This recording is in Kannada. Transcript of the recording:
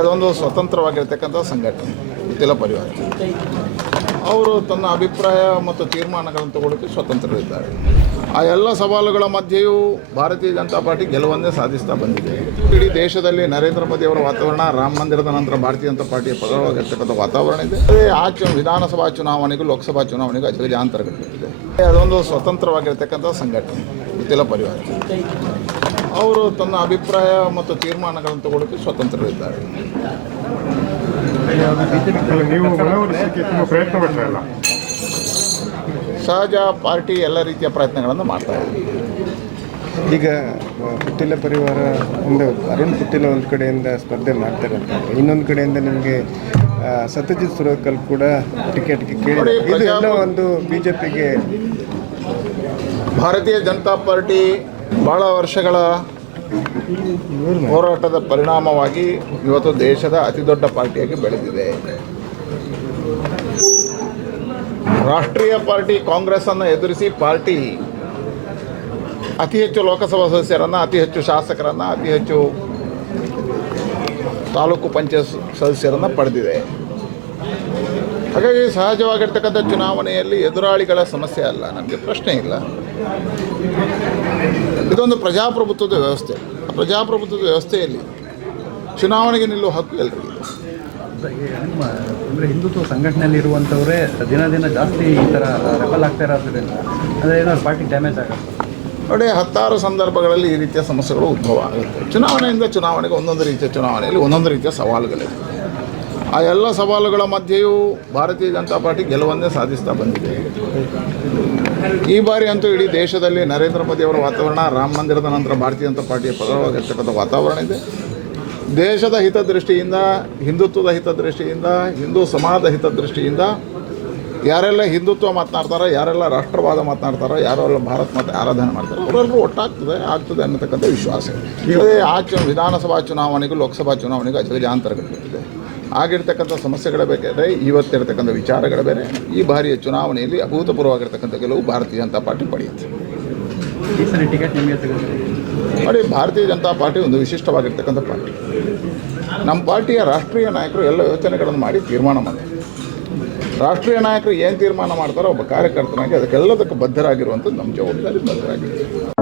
ಅದೊಂದು ಸ್ವತಂತ್ರವಾಗಿರ್ತಕ್ಕಂಥ ಸಂಘಟನೆ ಗೊತ್ತಿಲ್ಲ ಪರಿವಾರ. ಅವರು ತನ್ನ ಅಭಿಪ್ರಾಯ ಮತ್ತು ತೀರ್ಮಾನಗಳನ್ನು ತಗೊಳ್ಳೋಕ್ಕೆ ಸ್ವತಂತ್ರರಿದ್ದಾರೆ. ಆ ಎಲ್ಲ ಸವಾಲುಗಳ ಮಧ್ಯೆಯೂ ಭಾರತೀಯ ಜನತಾ ಪಾರ್ಟಿ ಗೆಲುವನ್ನೇ ಸಾಧಿಸ್ತಾ ಬಂದಿದೆ. ಇಡೀ ದೇಶದಲ್ಲಿ ನರೇಂದ್ರ ಮೋದಿ ಅವರ ವಾತಾವರಣ, ರಾಮ ಮಂದಿರದ ನಂತರ ಭಾರತೀಯ ಜನತಾ ಪಾರ್ಟಿಯ ಪರವಾಗಿರ್ತಕ್ಕಂಥ ವಾತಾವರಣ ಇದೆ. ಅದೇ ಆ ಚು, ವಿಧಾನಸಭಾ ಚುನಾವಣೆಗೂ ಲೋಕಸಭಾ ಚುನಾವಣೆಗೂ ಅಜಗಜಾಂತರಗಳಿದೆ ಅದೊಂದು ಸ್ವತಂತ್ರವಾಗಿರ್ತಕ್ಕಂಥ ಸಂಘಟನೆ ಗೊತ್ತಿಲ್ಲ ಪರಿವಾರ. ಅವರು ತನ್ನ ಅಭಿಪ್ರಾಯ ಮತ್ತು ತೀರ್ಮಾನಗಳನ್ನು ತಗೊಳ್ಳೋಕ್ಕೆ ಸ್ವತಂತ್ರರಿದ್ದಾರೆ. ನೀವು ತುಂಬ ಪ್ರಯತ್ನ ಪಡ್ತಾ ಸಹಜ ಪಾರ್ಟಿ ಎಲ್ಲ ರೀತಿಯ ಪ್ರಯತ್ನಗಳನ್ನು ಮಾಡ್ತಾ ಇದೆ. ಈಗ ಪುಟ್ಟಿಲ ಪರಿವಾರ ಒಂದು ಅರುಣ್ ಪುಟ್ಟಿಲ ಒಂದು ಕಡೆಯಿಂದ ಸ್ಪರ್ಧೆ ಮಾಡ್ತಾರೆ ಅಂತ ಇನ್ನೊಂದು ಕಡೆಯಿಂದ ನಿಮಗೆ ಸತ್ಯಜಿತ್ ಸುರತ್ಕಲ್ ಕೂಡ ಟಿಕೆಟ್ಗೆ ಕೇಳಿ ನೋಡಿ, ಇದು ಎಲ್ಲ ಪ್ರಜಾಪ್ರ- ಒಂದು ಬಿ ಜೆ ಪಿಗೆ ಭಾರತೀಯ ಜನತಾ ಪಾರ್ಟಿ ಭಾಳ ವರ್ಷಗಳ ಹೋರಾಟದ ಪರಿಣಾಮವಾಗಿ ಇವತ್ತು ದೇಶದ ಅತಿದೊಡ್ಡ ಪಾರ್ಟಿಯಾಗಿ ಬೆಳೆದಿದೆ. ರಾಷ್ಟ್ರೀಯ ಪಾರ್ಟಿ ಕಾಂಗ್ರೆಸ್ಸನ್ನು ಎದುರಿಸಿ ಪಾರ್ಟಿ ಅತಿ ಹೆಚ್ಚು ಲೋಕಸಭಾ ಸದಸ್ಯರನ್ನು, ಅತಿ ಹೆಚ್ಚು ಶಾಸಕರನ್ನು, ಅತಿ ಹೆಚ್ಚು ತಾಲೂಕು ಪಂಚಾಯತ್ ಸದಸ್ಯರನ್ನು ಪಡೆದಿದೆ. ಹಾಗಾಗಿ ಸಹಜವಾಗಿರ್ತಕ್ಕಂಥ ಚುನಾವಣೆಯಲ್ಲಿ ಎದುರಾಳಿಗಳ ಸಮಸ್ಯೆ ಅಲ್ಲ ನಮಗೆ ಪ್ರಶ್ನೆ ಇಲ್ಲ. ಇದೊಂದು ಪ್ರಜಾಪ್ರಭುತ್ವದ ವ್ಯವಸ್ಥೆ. ಆ ಪ್ರಜಾಪ್ರಭುತ್ವದ ವ್ಯವಸ್ಥೆಯಲ್ಲಿ ಚುನಾವಣೆಗೆ ನಿಲ್ಲುವ ಹಕ್ಕು ಎಲ್ಲರಿಗೂ ನಿಮ್ಮ ಅಂದರೆ ಹಿಂದುತ್ವ ಸಂಘಟನೆಯಲ್ಲಿ ಇರುವಂಥವರೇ ದಿನ ದಿನ ಜಾಸ್ತಿ ಈ ಥರ ರೆಬಲ್ ಆಗ್ತಾ ಇರೋದ್ರಿಂದ ಅಂದರೆ ಏನಾದ್ರು ಪಾರ್ಟಿ ಡ್ಯಾಮೇಜ್ ಆಗುತ್ತೆ? ನೋಡಿ ಹತ್ತಾರು ಸಂದರ್ಭಗಳಲ್ಲಿ ಈ ರೀತಿಯ ಸಮಸ್ಯೆಗಳು ಉದ್ಭವ ಆಗುತ್ತೆ. ಚುನಾವಣೆಯಿಂದ ಚುನಾವಣೆಗೆ ಒಂದೊಂದು ರೀತಿಯ ಚುನಾವಣೆಯಲ್ಲಿ ಒಂದೊಂದು ರೀತಿಯ ಸವಾಲುಗಳಿವೆ ಆ ಎಲ್ಲ ಸವಾಲುಗಳ ಮಧ್ಯೆಯೂ ಭಾರತೀಯ ಜನತಾ ಪಾರ್ಟಿ ಗೆಲುವನ್ನೇ ಸಾಧಿಸ್ತಾ ಬಂದಿದೆ. ಈ ಬಾರಿ ಅಂತೂ ಇಡೀ ದೇಶದಲ್ಲಿ ನರೇಂದ್ರ ಮೋದಿ ಅವರ ವಾತಾವರಣ, ರಾಮ ಮಂದಿರದ ನಂತರ ಭಾರತೀಯ ಜನತಾ ಪಾರ್ಟಿಯ ಪದವಾಗಿರ್ತಕ್ಕಂಥ ವಾತಾವರಣ ಇದೆ. ದೇಶದ ಹಿತದೃಷ್ಟಿಯಿಂದ, ಹಿಂದುತ್ವದ ಹಿತದೃಷ್ಟಿಯಿಂದ, ಹಿಂದೂ ಸಮಾಜದ ಹಿತದೃಷ್ಟಿಯಿಂದ ಯಾರೆಲ್ಲ ಹಿಂದುತ್ವ ಮಾತನಾಡ್ತಾರೆ, ಯಾರೆಲ್ಲ ರಾಷ್ಟ್ರವಾದ ಮಾತನಾಡ್ತಾರೋ, ಯಾರೆಲ್ಲ ಭಾರತ ಮಾತೆ ಆರಾಧನೆ ಮಾಡ್ತಾರೆ, ಅವರೆಲ್ಲರೂ ಒಟ್ಟಾಗ್ತದೆ, ಆಗ್ತದೆ ಅನ್ನತಕ್ಕಂಥ ವಿಶ್ವಾಸ ಇದೆ. ಆ ಚು, ವಿಧಾನಸಭಾ ಚುನಾವಣೆಗೂ ಲೋಕಸಭಾ ಚುನಾವಣೆಗೂ ಅಜಗಜಾಂತರಗಳಿದೆ ಆಗಿರ್ತಕ್ಕಂಥ ಸಮಸ್ಯೆಗಳ ಬೇಕಾದರೆ ಇವತ್ತಿರ್ತಕ್ಕಂಥ ವಿಚಾರಗಳ ಬೇರೆ, ಈ ಬಾರಿಯ ಚುನಾವಣೆಯಲ್ಲಿ ಅಭೂತಪೂರ್ವವಾಗಿರ್ತಕ್ಕಂಥ ಕೆಲವು ಭಾರತೀಯ ಜನತಾ ಪಾರ್ಟಿ ಪಡೆಯುತ್ತೆ. ನೋಡಿ, ಭಾರತೀಯ ಜನತಾ ಪಾರ್ಟಿ ಒಂದು ವಿಶಿಷ್ಟವಾಗಿರ್ತಕ್ಕಂಥ ಪಾರ್ಟಿ. ನಮ್ಮ ಪಾರ್ಟಿಯ ರಾಷ್ಟ್ರೀಯ ನಾಯಕರು ಎಲ್ಲ ಯೋಚನೆಗಳನ್ನು ಮಾಡಿ ತೀರ್ಮಾನ ಮಾಡ್ತಾರೆ ರಾಷ್ಟ್ರೀಯ ನಾಯಕರು ಏನು ತೀರ್ಮಾನ ಮಾಡ್ತಾರೋ ಒಬ್ಬ ಕಾರ್ಯಕರ್ತನಾಗಿ ಅದಕ್ಕೆಲ್ಲದಕ್ಕೂ ಬದ್ಧರಾಗಿರುವಂಥದ್ದು ನಮ್ಮ ಜವಾಬ್ದಾರಿ ಬದ್ಧರಾಗಿರ್ತೀವಿ